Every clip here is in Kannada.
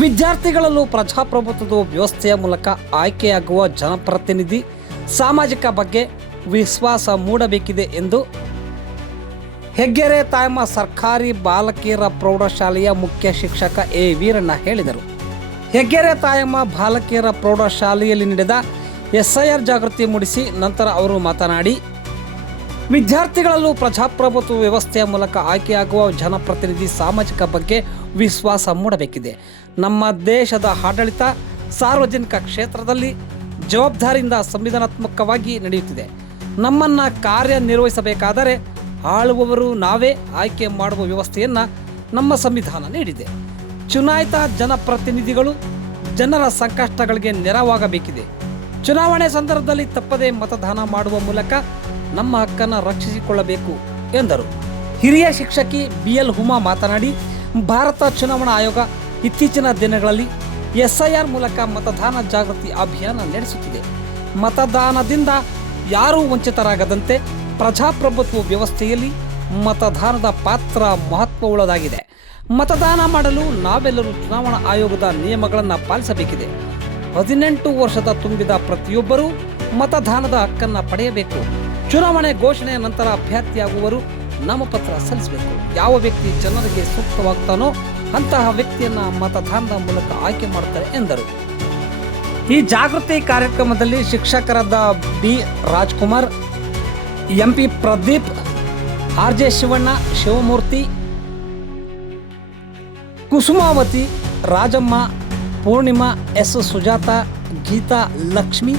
ವಿದ್ಯಾರ್ಥಿಗಳಲ್ಲೂ ಪ್ರಜಾಪ್ರಭುತ್ವದ ವ್ಯವಸ್ಥೆಯ ಮೂಲಕ ಆಯ್ಕೆಯಾಗುವ ಜನಪ್ರತಿನಿಧಿ ಸಾಮಾಜಿಕ ಬಗ್ಗೆ ವಿಶ್ವಾಸ ಮೂಡಬೇಕಿದೆ ಎಂದು ಹೆಗ್ಗೆರೆ ತಾಯಮ್ಮ ಸರ್ಕಾರಿ ಬಾಲಕಿಯರ ಪ್ರೌಢಶಾಲೆಯ ಮುಖ್ಯ ಶಿಕ್ಷಕ ಎ ವೀರಣ್ಣ ಹೇಳಿದರು. ಹೆಗ್ಗೆರೆ ತಾಯಮ್ಮ ಬಾಲಕಿಯರ ಪ್ರೌಢಶಾಲೆಯಲ್ಲಿ ನಡೆದ ಎಸ್ಐಆರ್ ಜಾಗೃತಿ ಮೂಡಿಸಿ ನಂತರ ಅವರು ಮಾತನಾಡಿ, ವಿದ್ಯಾರ್ಥಿಗಳಲ್ಲೂ ಪ್ರಜಾಪ್ರಭುತ್ವ ವ್ಯವಸ್ಥೆಯ ಮೂಲಕ ಆಯ್ಕೆಯಾಗುವ ಜನಪ್ರತಿನಿಧಿ ಸಾಮಾಜಿಕ ಬಗ್ಗೆ ವಿಶ್ವಾಸ ಮೂಡಬೇಕಿದೆ. ನಮ್ಮ ದೇಶದ ಆಡಳಿತ ಸಾರ್ವಜನಿಕ ಕ್ಷೇತ್ರದಲ್ಲಿ ಜವಾಬ್ದಾರಿಯಿಂದ ಸಂವಿಧಾನಾತ್ಮಕವಾಗಿ ನಡೆಯುತ್ತಿದೆ. ನಮ್ಮನ್ನು ಕಾರ್ಯನಿರ್ವಹಿಸಬೇಕಾದರೆ ಆಳುವವರು ನಾವೇ ಆಯ್ಕೆ ಮಾಡುವ ವ್ಯವಸ್ಥೆಯನ್ನು ನಮ್ಮ ಸಂವಿಧಾನ ನೀಡಿದೆ. ಚುನಾಯಿತ ಜನಪ್ರತಿನಿಧಿಗಳು ಜನರ ಸಂಕಷ್ಟಗಳಿಗೆ ನೆರವಾಗಬೇಕಿದೆ. ಚುನಾವಣೆ ಸಂದರ್ಭದಲ್ಲಿ ತಪ್ಪದೇ ಮತದಾನ ಮಾಡುವ ಮೂಲಕ ನಮ್ಮ ಹಕ್ಕನ್ನು ರಕ್ಷಿಸಿಕೊಳ್ಳಬೇಕು ಎಂದರು. ಹಿರಿಯ ಶಿಕ್ಷಕಿ ಬಿಎಲ್ ಉಮಾ ಮಾತನಾಡಿ, ಭಾರತ ಚುನಾವಣಾ ಆಯೋಗ ಇತ್ತೀಚಿನ ದಿನಗಳಲ್ಲಿ ಎಸ್ಐಆರ್ ಮೂಲಕ ಮತದಾನ ಜಾಗೃತಿ ಅಭಿಯಾನ ನಡೆಸುತ್ತಿದೆ. ಮತದಾನದಿಂದ ಯಾರೂ ವಂಚಿತರಾಗದಂತೆ ಪ್ರಜಾಪ್ರಭುತ್ವ ವ್ಯವಸ್ಥೆಯಲ್ಲಿ ಮತದಾನದ ಪಾತ್ರ ಮಹತ್ವವುಳ್ಳದಾಗಿದೆ. ಮತದಾನ ಮಾಡಲು ನಾವೆಲ್ಲರೂ ಚುನಾವಣಾ ಆಯೋಗದ ನಿಯಮಗಳನ್ನು ಪಾಲಿಸಬೇಕಿದೆ. 18 ವರ್ಷದ ತುಂಬಿದ ಪ್ರತಿಯೊಬ್ಬರೂ ಮತದಾನದ ಹಕ್ಕನ್ನು ಪಡೆಯಬೇಕು. ಚುನಾವಣೆ ಘೋಷಣೆಯ ನಂತರ ಅಭ್ಯರ್ಥಿಯಾಗುವವರು ನಾಮಪತ್ರ ಸಲ್ಲಿಸಬೇಕು. ಯಾವ ವ್ಯಕ್ತಿ ಜನರಿಗೆ ಸೂಕ್ತವಾಗ್ತಾನೋ ಅಂತಹ ವ್ಯಕ್ತಿಯನ್ನು ಮತದಾನದ ಮೂಲಕ ಆಯ್ಕೆ ಮಾಡುತ್ತಾರೆ ಎಂದರು. ಈ ಜಾಗೃತಿ ಕಾರ್ಯಕ್ರಮದಲ್ಲಿ ಶಿಕ್ಷಕರಾದ B Rajkumar, MP Pradeep, RJ Shivanna, Shivamurthy, Kusumavathi, Rajamma, Poornima, S Sujatha, Geetha, Lakshmi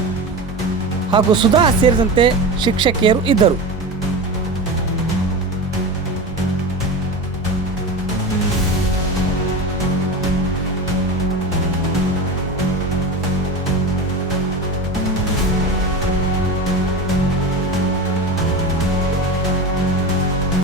ಹಾಗೂ ಸುಧಾ ಸೇರಿದಂತೆ ಶಿಕ್ಷಕಿಯರು ಇದ್ದರು.